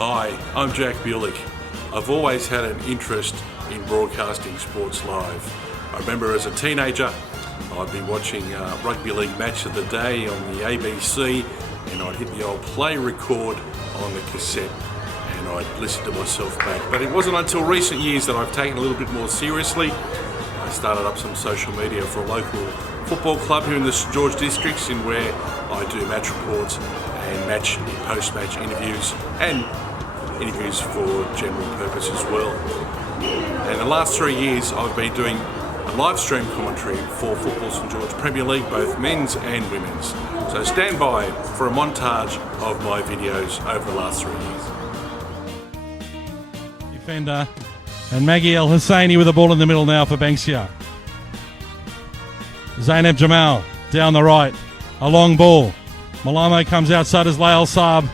Hi, I'm Jack Bulic. I've always had an interest in broadcasting sports live. I remember as a teenager, I'd be watching rugby league match of the day on the ABC, and I'd hit the old play record on the cassette and I'd listen to myself back. But it wasn't until recent years that I've taken a little bit more seriously. I started up some social media for a local football club here in the St George districts, in where I do match reports and post-match interviews and interviews for general purpose as well. And the last 3 years I've been doing a live stream commentary for Football St George Premier League, both men's and women's. So stand by for a montage of my videos over the last 3 years. Defender, and Maggie El Husseini with the ball in the middle now for Banksia. Zainab Jamal down the right, a long ball. Malamo comes outside as Lael Saab.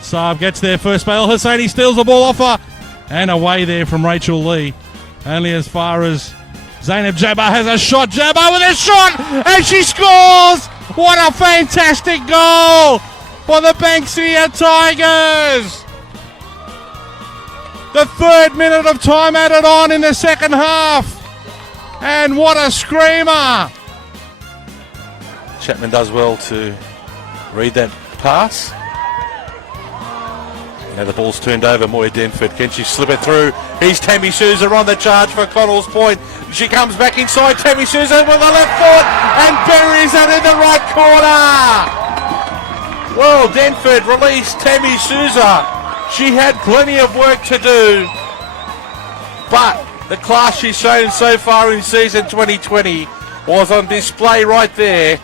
Saab gets there first, but El Husseini steals the ball off her. And away there from Rachel Lee. Only as far as Zainab Jabbar has a shot. Jabbar with a shot, and she scores! What a fantastic goal for the Banksia Tigers! The 3rd minute of time added on in the second half. And what a screamer! Chapman does well to read that pass. Now the ball's turned over. Moya Denford, can she slip it through? Here's Tammy Souza on the charge for Connell's Point. She comes back inside. Tammy Souza with the left foot and buries it in the right corner. Well, Denford released Tammy Souza. She had plenty of work to do, but the class she's shown so far in season 2020 was on display right there,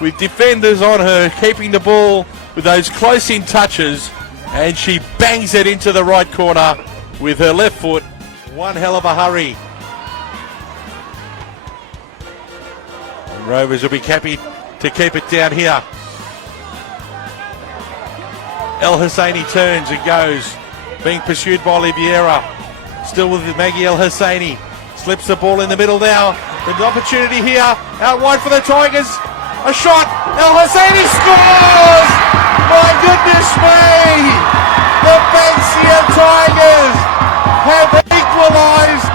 with defenders on her, keeping the ball with those close-in touches, and she bangs it into the right corner with her left foot. One hell of a hurry. And Rovers will be happy to keep it down here. El Husseini turns and goes, being pursued by Oliveira. Still with Maggie El Husseini. Slips the ball in the middle now. There's an opportunity here, out wide for the Tigers. A shot, El Husseini scores! My goodness me! The Banksia Tigers have equalised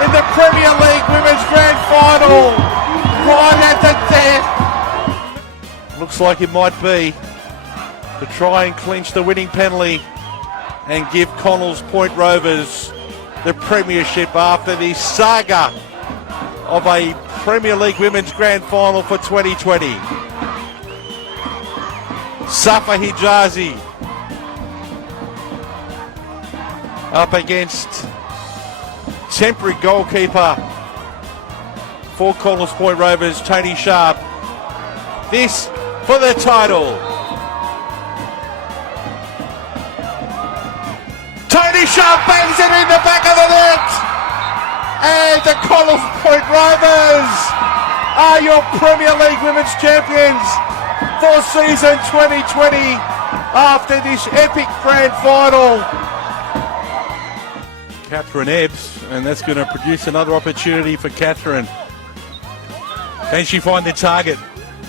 in the Premier League Women's Grand Final right at the death. Looks like it might be to try and clinch the winning penalty and give Connell's Point Rovers the premiership after the saga of a Premier League Women's Grand Final for 2020. Safa Hijazi up against temporary goalkeeper for Connell's Point Rovers, Tony Sharp. This for the title. Tony Sharp bangs it in the back of the net, and the Connell's Point Rovers are your Premier League Women's Champions for season 2020 after this epic grand final. Catherine Ebbs, and that's going to produce another opportunity for Catherine. Can she find the target?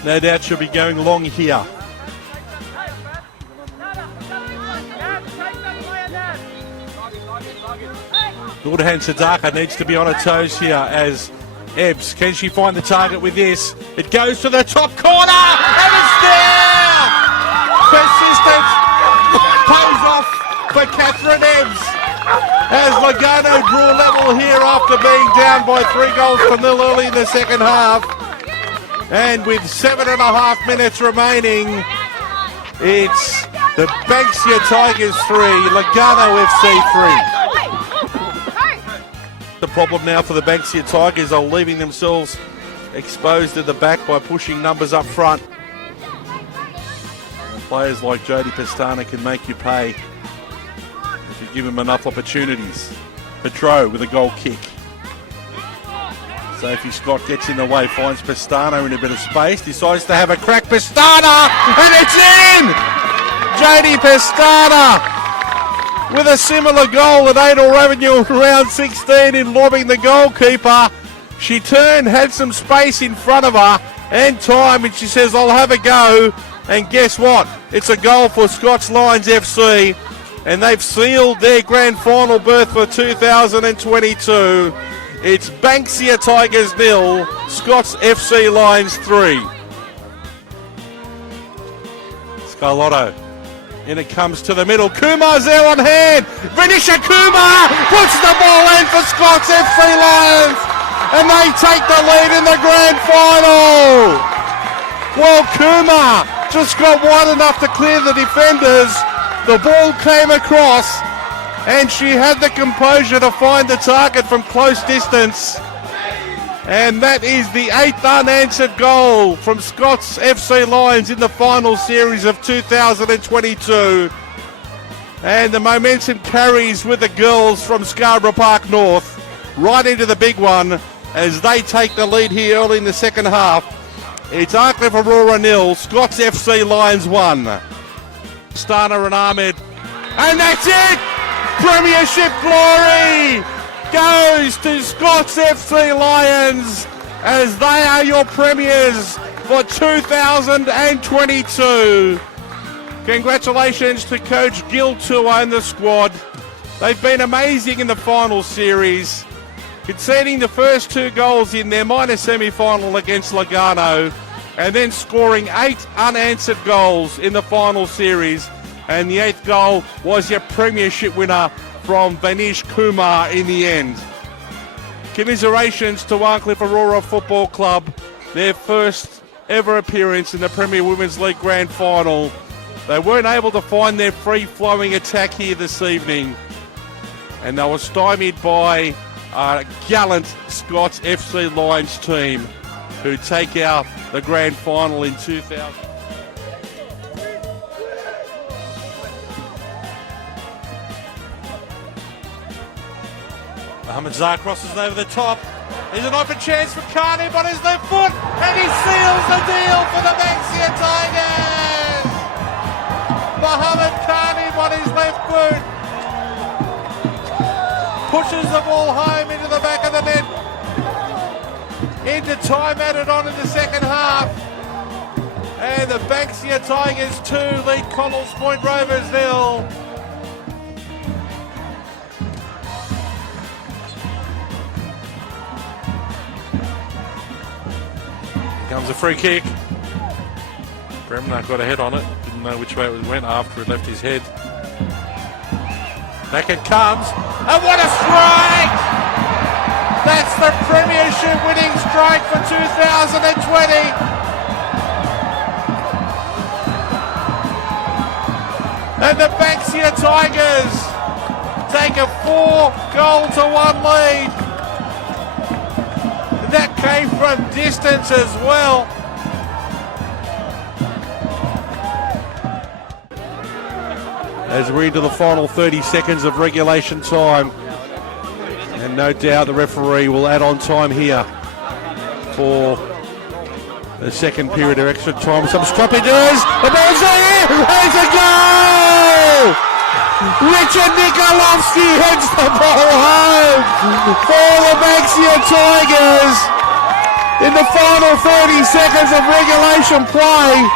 No doubt she'll be going long here. Gurhan Sadaka needs to be on her toes here as Ebbs. Can she find the target with this? It goes to the top corner, and it's there! Persistent pays off for Catherine Ebbs as Lugano drew level here after being down by 3-0 early in the second half. And with 7.5 minutes remaining, it's the Banksia Tigers 3, Lugano FC 3. The problem now for the Banksia Tigers are leaving themselves exposed at the back by pushing numbers up front. And players like Jodie Pestana can make you pay if you give them enough opportunities. Petro with a goal kick. Sophie Scott gets in the way, finds Pestana in a bit of space, decides to have a crack. Pestana, and it's in! Jodie Pestana with a similar goal at Adel Revenue round 16 in lobbing the goalkeeper. She turned, had some space in front of her and time, and she says, I'll have a go. And guess what? It's a goal for Scots Lions FC. and they've sealed their grand final berth for 2022. It's Banksia Tigers 0, Scots FC Lions 3. Scarlotto. In it comes to the middle. Kumar's there on hand. Vinisha Kumar puts the ball in for Scots FC Lions. And they take the lead in the grand final. Well, Kumar just got wide enough to clear the defenders. The ball came across and she had the composure to find the target from close distance. And that is the 8th unanswered goal from Scots FC Lions in the final series of 2022. And the momentum carries with the girls from Scarborough Park North right into the big one as they take the lead here early in the second half. It's Arcliffe Aurora 0, Scots FC Lions 1. Stana and Ahmed. And that's it! Premiership glory goes to Scots FC Lions as they are your premiers for 2022. Congratulations to Coach Gil Tua and the squad. They've been amazing in the final series, conceding the first 2 goals in their minor semi-final against Lugano and then scoring 8 unanswered goals in the final series. And the 8th goal was your premiership winner from Vanish Kumar in the end. Commiserations to Arcliffe Aurora Football Club, their first ever appearance in the Premier Women's League Grand Final. They weren't able to find their free-flowing attack here this evening, and they were stymied by a gallant Scots FC Lions team who take out the Grand Final in 2000. Mohamed Zah crosses over the top. There's an open chance for Carney on his left foot, and he seals the deal for the Banksia Tigers. Mohamed Carney on his left foot pushes the ball home into the back of the net. Into time added on in the second half. And the Banksia Tigers 2 lead Connells Point Rovers 0. Comes a free kick. Bremner got a head on it. Didn't know which way it went after it left his head. Back it comes. And what a strike! That's the premiership winning strike for 2020. And the Banksia Tigers take a 4-goal-1 lead. That came from distance as well. As we're into the final 30 seconds of regulation time, and no doubt the referee will add on time here for the second period of extra time. Some scrumpiness, the ball's there, there's a goal! Richard Nikolovsky heads the ball home for the Banksia Tigers in the final 30 seconds of regulation play.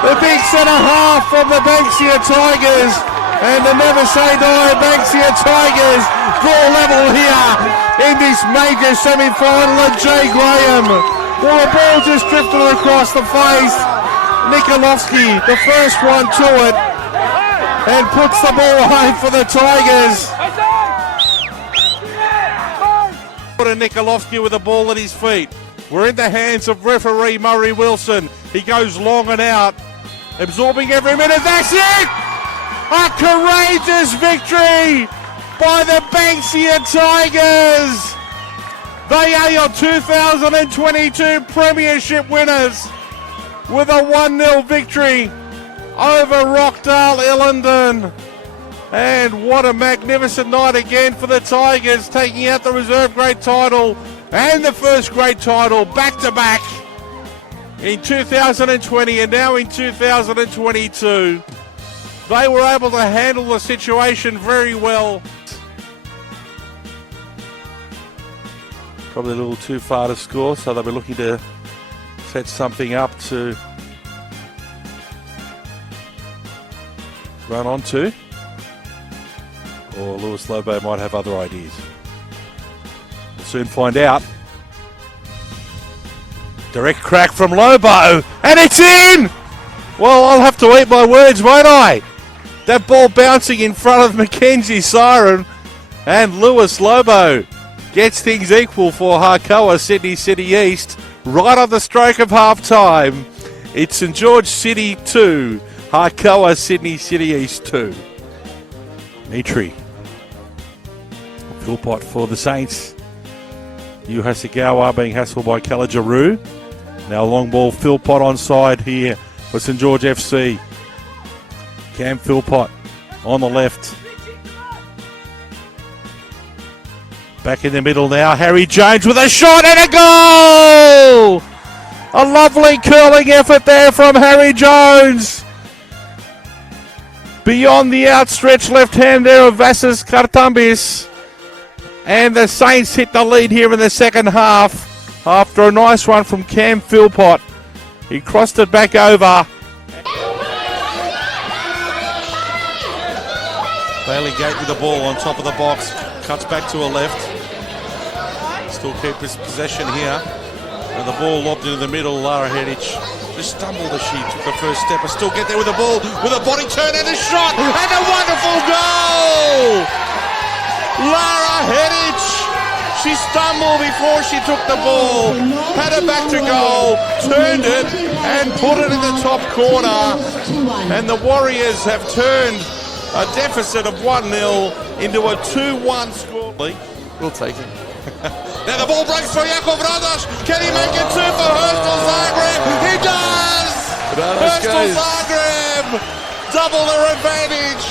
The big centre half from the Banksia Tigers and the Never Say Die Banksia Tigers draw level here in this major semi-final at Jay Graham. Well, the ball just drifted across the face. Nikolovsky, the first one to it, and puts the ball home for the Tigers. Nikolovsky with the ball at his feet. We're in the hands of referee Murray Wilson. He goes long and out, absorbing every minute. That's it! A courageous victory by the Banksia Tigers. They are your 2022 Premiership winners with a 1-0 victory over Rockdale Illingdon. And what a magnificent night again for the Tigers, taking out the reserve grade title and the first grade title back to back in 2020 and now in 2022. They were able to handle the situation very well. Probably a little too far to score, so they'll be looking to set something up to run onto, or Lewis Lobo might have other ideas. We'll soon find out. Direct crack from Lobo, and it's in! Well, I'll have to eat my words, won't I? That ball bouncing in front of Mackenzie Siren, and Lewis Lobo gets things equal for Harcoa Sydney City East right on the stroke of half-time. It's St George City 2, Harcoa Sydney City East 2. Mitri. Philpott for the Saints. Yu Hasegawa being hassled by Calajaru. Now long ball, Philpott onside here for St George FC. Cam Philpott on the left. Back in the middle now, Harry Jones with a shot and a goal! A lovely curling effort there from Harry Jones. Beyond the outstretched left hand there of Vassos Kartambis. And the Saints hit the lead here in the second half after a nice one from Cam Philpott. He crossed it back over. Bailey Gate with the ball on top of the box. Cuts back to her left. Still keep his possession here. And the ball lobbed into the middle. Lara Hedich just stumbled as she took the first step. And still get there with the ball. With a body turn and a shot. And a wonderful goal! Lara Hedich. She stumbled before she took the ball. Had it back to goal. Turned it and put it in the top corner. And the Warriors have turned a deficit of 1-0 into a 2-1 score. We'll take it. Now the ball breaks for Jakov Radoš. Can he make it two for Herstal Zagreb? He does! Herstal Zagreb double their advantage.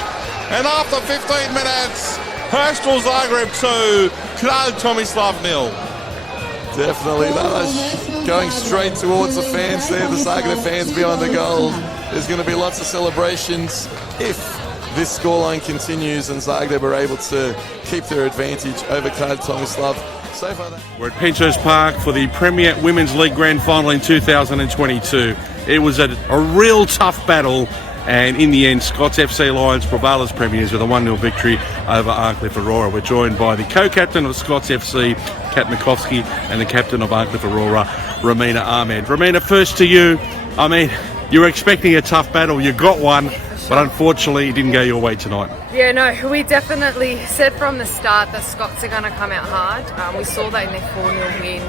And after 15 minutes, Herstal Zagreb 2, Kralj Tomislav 0. Definitely, Radoš going straight towards the fans there, the Zagreb fans behind the goal. There's going to be lots of celebrations if this scoreline continues and Zagreb are able to keep their advantage over Kralj Tomislav. So far, we're at Penshurst Park for the Premier Women's League Grand Final in 2022. It was a real tough battle, and in the end, Scots FC Lions prevailed as premiers with a 1-0 victory over Arncliffe Aurora. We're joined by the co-captain of Scots FC, Kat Mikovsky, and the captain of Arncliffe Aurora, Romina Ahmed. Romina, first to you. I mean, you were expecting a tough battle. You got one. But unfortunately, it didn't go your way tonight. Yeah, no, we definitely said from the start that Scots are going to come out hard. We saw that in their 4-0 win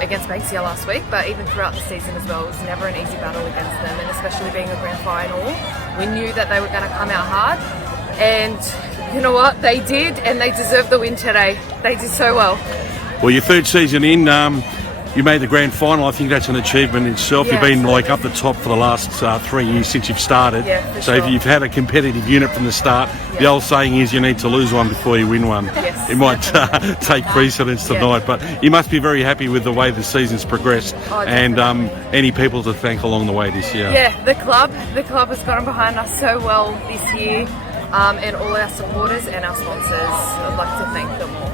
against Banksia last week, but even throughout the season as well, it was never an easy battle against them, and especially being a grand final, we knew that they were going to come out hard. And you know what? They did, and they deserved the win today. They did so well. Well, your third season in, you made the grand final. I think that's an achievement in itself. Yeah, you've been absolutely. like up the top for the last 3 years since you've started. Yeah, for so sure. you've had a competitive unit from the start. Yeah. The old saying is you need to lose one before you win one. Yes, it might take precedence Yeah. tonight, but you must be very happy with the way the season's progressed, Oh, and definitely. any people to thank along the way this year. Yeah, the club has gotten behind us so well this year, and all our supporters and our sponsors. I'd like to thank them all.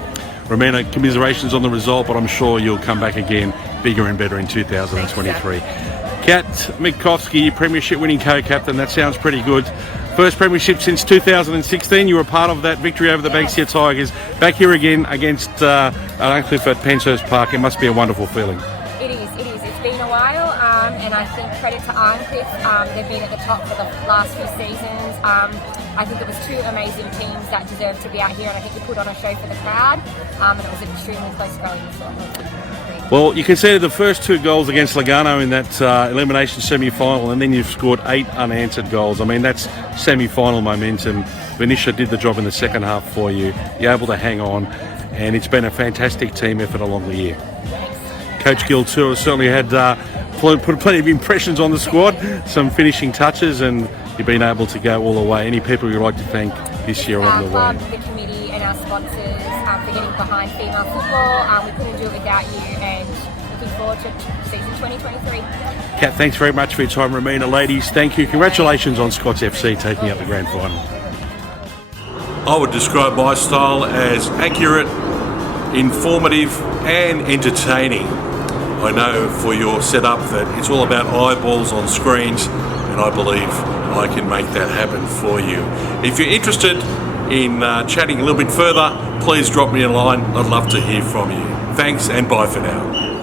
Romina, commiserations on the result, but I'm sure you'll come back again bigger and better in 2023. Kat Mikovsky, Premiership winning co-captain, that sounds pretty good. First Premiership since 2016, you were part of that victory over the Banksia Tigers. Back here again against Arncliffe at Penshurst Park, it must be a wonderful feeling. It is. It's been a while, and I think credit to Arncliffe. They've been at the top for the last few seasons. I think it was two amazing teams that deserved to be out here, and I think we put on a show for the crowd, and it was an extremely close going. So Well, you conceded the first 2 goals against Lugano in that elimination semi-final, and then you've scored 8 unanswered goals. I mean, that's semi-final momentum. Venetia did the job in the second half for you. You're able to hang on, and it's been a fantastic team effort along the year. Coach Gill too has certainly had put plenty of impressions on the squad, some finishing touches, and you've been able to go all the way. Any people you'd like to thank this year along the way? the committee and our sponsors for getting behind female football. We couldn't do it without you, and looking forward to season 2023. Kat, thanks very much for your time. Romina, ladies, thank you. Congratulations on Scots FC taking up the grand final. I would describe my style as accurate, informative and entertaining. I know for your setup that it's all about eyeballs on screens, and I believe I can make that happen for you. If you're interested in chatting a little bit further, please drop me a line. I'd love to hear from you. Thanks and bye for now.